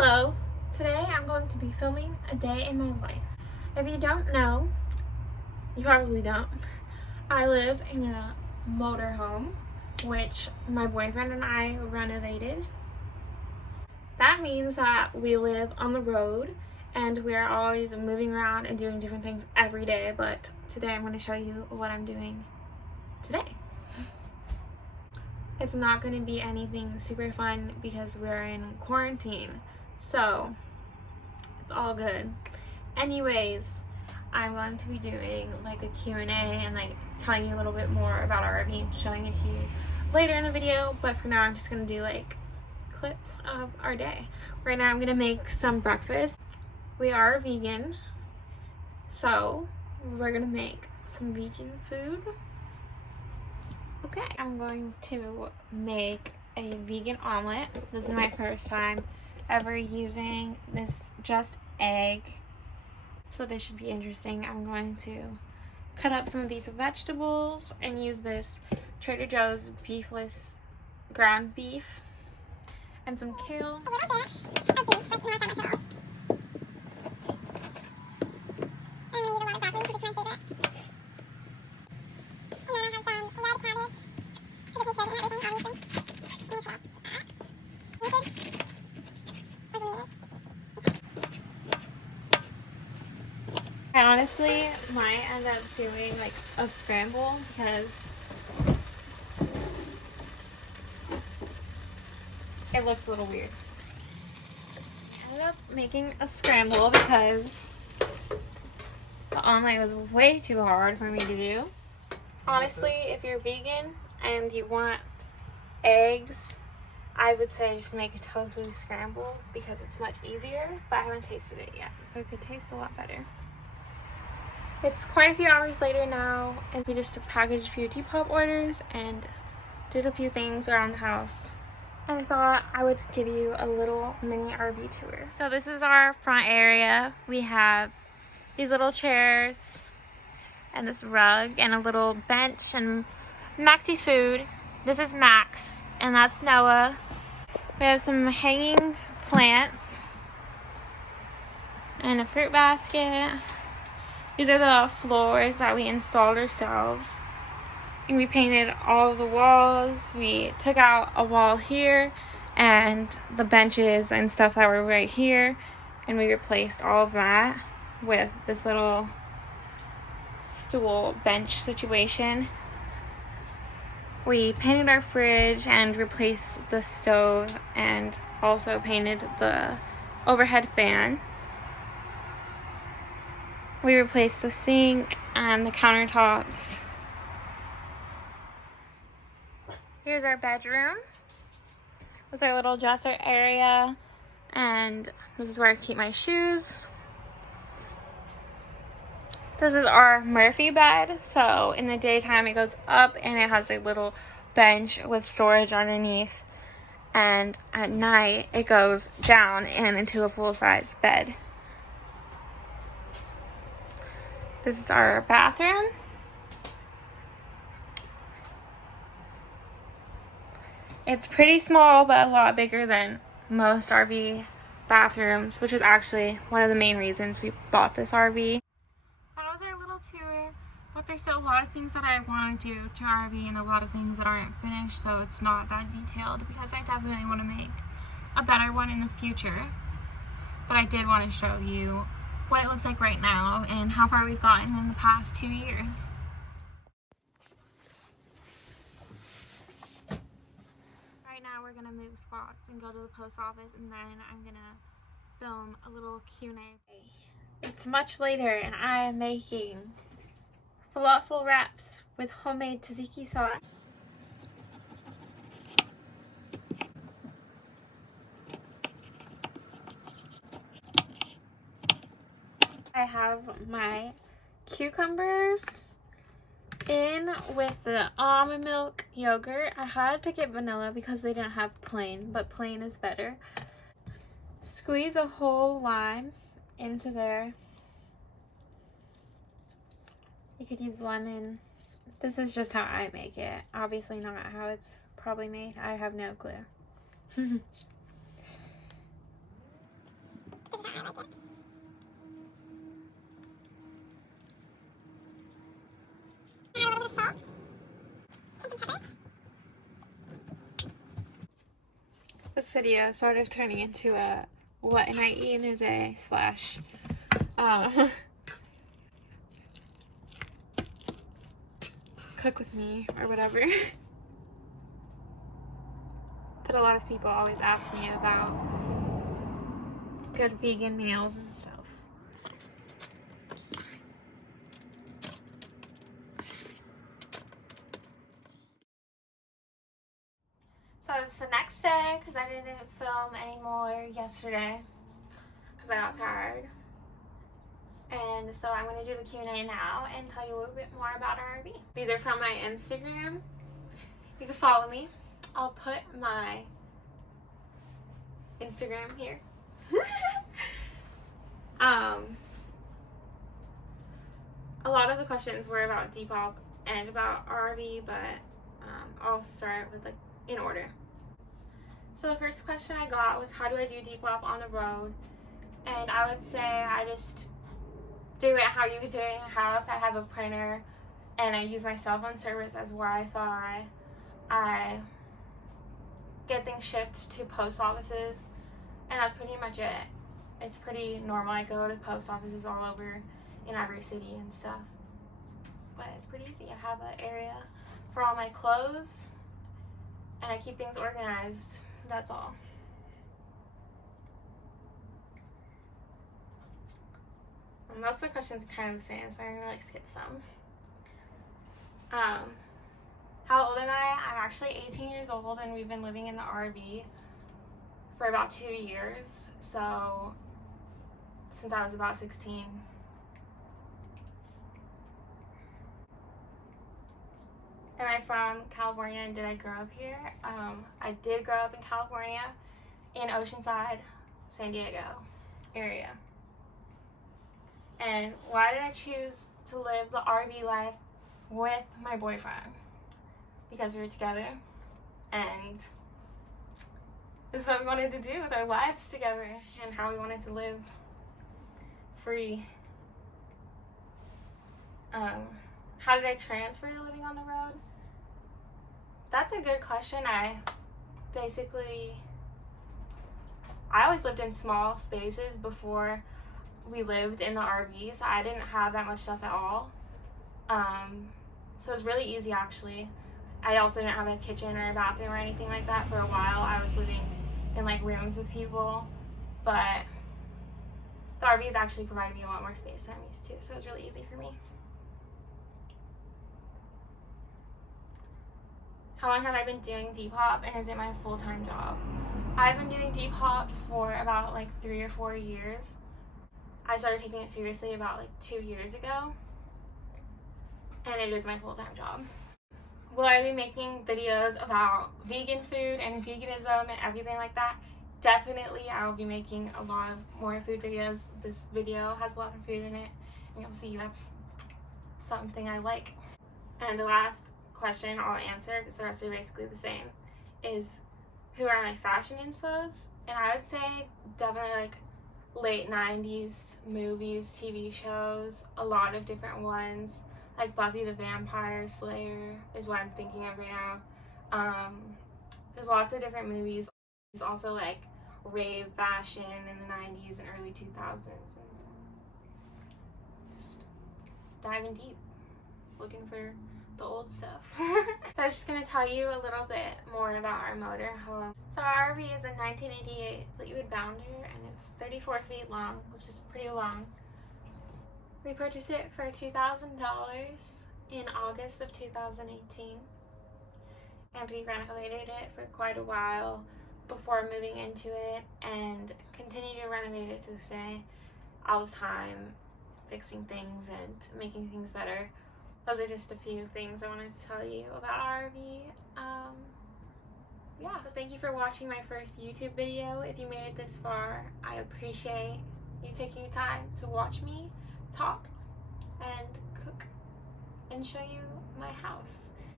Hello! Today I'm going to be filming a day in my life. If you don't know, you probably don't, I live in a motorhome, which my boyfriend and I renovated. That means that we live on the road and we are always moving around and doing different things every day, but today I'm going to show you what I'm doing today. It's not going to be anything super fun because we're in quarantine, so it's all good. Anyways, I'm going to be doing like a Q&A and like telling you a little bit more about our RV and showing it to you later in the video, but for now I'm just going to do like clips of our day. Right now I'm going to make some breakfast. We are vegan, so we're going to make some vegan food. Okay, I'm going to make a vegan omelet. This is my first time ever using this just egg, so this should be interesting. I'm going to cut up some of these vegetables and use this Trader Joe's beefless ground beef and some kale. A little bit of beef, like not that much at all. I'm going to use a lot of broccoli because it's my favorite. And then I have some red cabbage, because it tastes good and everything, obviously. And it's that. You could, or tomatoes. I honestly might end up doing like a scramble because it looks a little weird. I ended up making a scramble because the omelet was way too hard for me to do. Honestly, if you're vegan and you want eggs, I would say just make a tofu scramble because it's much easier, but I haven't tasted it yet, so it could taste a lot better. It's quite a few hours later now, and we just packaged a few Depop orders and did a few things around the house. And I thought I would give you a little mini RV tour. So this is our front area. We have these little chairs and this rug and a little bench and Maxie's food. This is Max and that's Noah. We have some hanging plants and a fruit basket. These are the floors that we installed ourselves. And we painted all of the walls. We took out a wall here and the benches and stuff that were right here, and we replaced all of that with this little stool bench situation. We painted our fridge and replaced the stove and also painted the overhead fan. We replaced the sink and the countertops. Here's our bedroom. This is our little dresser area, and this is where I keep my shoes. This is our Murphy bed, so in the daytime it goes up and it has a little bench with storage underneath, and at night it goes down and into a full-size bed. This is our bathroom. It's pretty small, but a lot bigger than most RV bathrooms, which is actually one of the main reasons we bought this RV. That was our little tour, but there's still a lot of things that I want to do to our RV and a lot of things that aren't finished, so it's not that detailed because I definitely want to make a better one in the future. But I did want to show you what it looks like right now and how far we've gotten in the past 2 years. Right now we're gonna move spots and go to the post office, and then I'm gonna film a little Q&A. It's much later and I am making falafel wraps with homemade tzatziki sauce. I have my cucumbers in with the almond milk yogurt. I had to get vanilla because they didn't have plain, but plain is better. Squeeze a whole lime into there. You could use lemon. This is just how I make it. Obviously not how it's probably made. I have no clue. this video sort of turning into a what am I eating today slash cook with me or whatever. But a lot of people always ask me about good vegan meals and stuff. So it's the next day because I didn't film anymore yesterday because I got tired. And so I'm going to do the Q&A now and tell you a little bit more about our RV. These are from my Instagram. You can follow me. I'll put my Instagram here. A lot of the questions were about Depop and about RV, but I'll start with in order. So the first question I got was, how do I do Depop on the road? And I would say I just do it how you would do it in your house. I have a printer and I use my cell phone service as Wi-Fi. I get things shipped to post offices, and that's pretty much it. It's pretty normal. I go to post offices all over in every city and stuff, but it's pretty easy. I have an area for all my clothes and I keep things organized. That's all. And most of the questions are kind of the same, so I'm gonna skip some. How old am I? I'm actually 18 years old and we've been living in the RV for about 2 years, so since I was about 16. Am I from California and did I grow up here? I did grow up in California, in Oceanside, San Diego area. And why did I choose to live the RV life with my boyfriend? Because we were together and this is what we wanted to do with our lives together and how we wanted to live free. How did I transfer to living on the road? That's a good question. I always lived in small spaces before we lived in the RV, so I didn't have that much stuff at all. So it was really easy actually. I also didn't have a kitchen or a bathroom or anything like that for a while. I was living in rooms with people, but the RVs actually provided me a lot more space than I'm used to, so it was really easy for me. How long have I been doing Depop, and is it my full-time job? I've been doing Depop for about 3 or 4 years. I started taking it seriously about 2 years ago, and it is my full-time job. Will I be making videos about vegan food and veganism and everything like that? Definitely, I will be making a lot more food videos. This video has a lot of food in it, and you'll see that's something I like. And the last question I'll answer, because the rest are basically the same, is who are my fashion inspos? And I would say definitely late 90s movies, TV shows, a lot of different ones, like Buffy the Vampire Slayer is what I'm thinking of right now. There's lots of different movies. There's also rave fashion in the 90s and early 2000s, and just diving deep, looking for the old stuff. So I'm just going to tell you a little bit more about our motor home. So our RV is a 1988 Fleetwood Bounder and it's 34 feet long, which is pretty long. We purchased it for $2,000 in August of 2018, and we renovated it for quite a while before moving into it and continue to renovate it to this day all the time, fixing things and making things better. Those are just a few things I wanted to tell you about our RV. Yeah, so thank you for watching my first YouTube video. If you made it this far, I appreciate you taking your time to watch me talk and cook and show you my house.